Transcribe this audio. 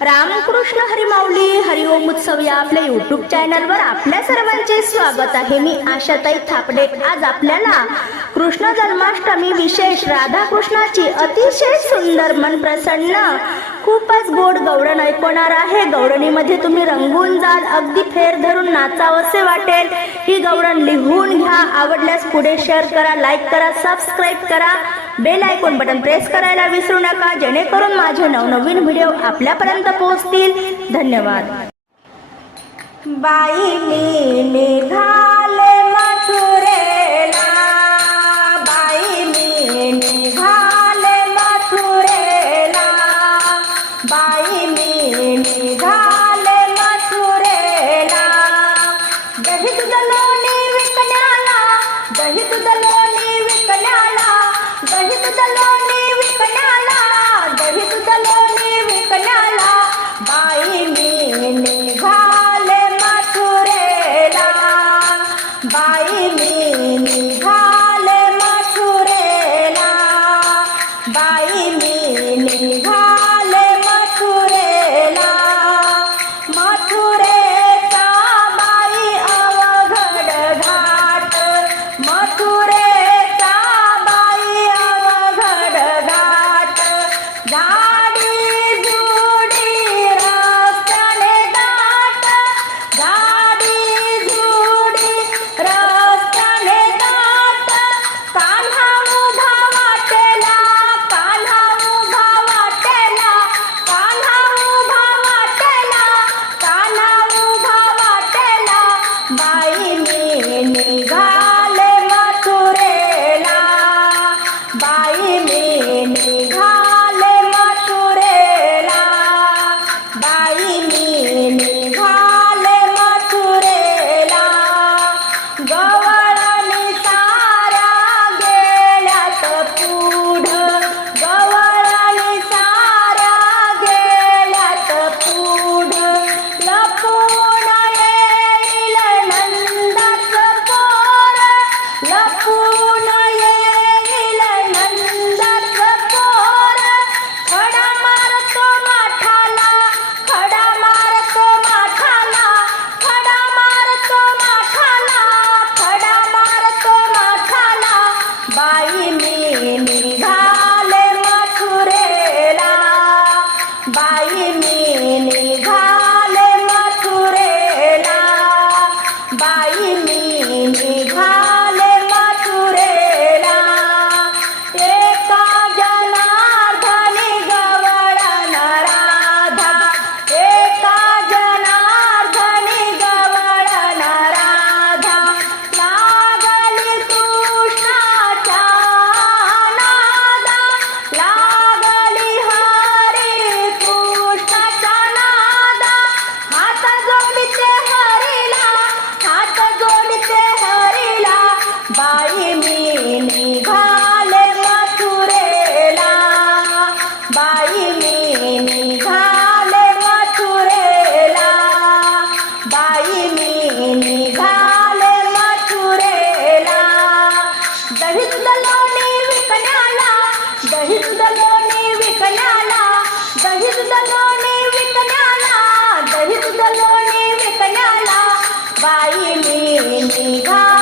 रामकृष्ण हरिमाऊली हरिओम उत्सव या आपल्या युट्यूब चॅनलवर आपल्या सर्वांचे स्वागत आहे. मी आशाताई थापडे. आज आपल्याला कृष्ण जन्माष्टमी विशेष राधाकृष्णाची अतिशय सुंदर मन प्रसन्न खूपच गोड गौरण ऐकवणार आहे. गौरणीमध्ये तुम्ही रंगून जाल अगदी फेर धरून नाचावसे वाटेल. ही गौरण लिहून घ्या. आवडल्यास पुढे शेअर करा लाईक करा सबस्क्राईब करा. बेल आयकॉन बटन प्रेस करायला विसरू नका जेणेकरून माझे नवनवीन व्हिडिओ आपल्यापर्यंत पोहोचतील. धन्यवाद. बाई मेघा बाई Obrigada.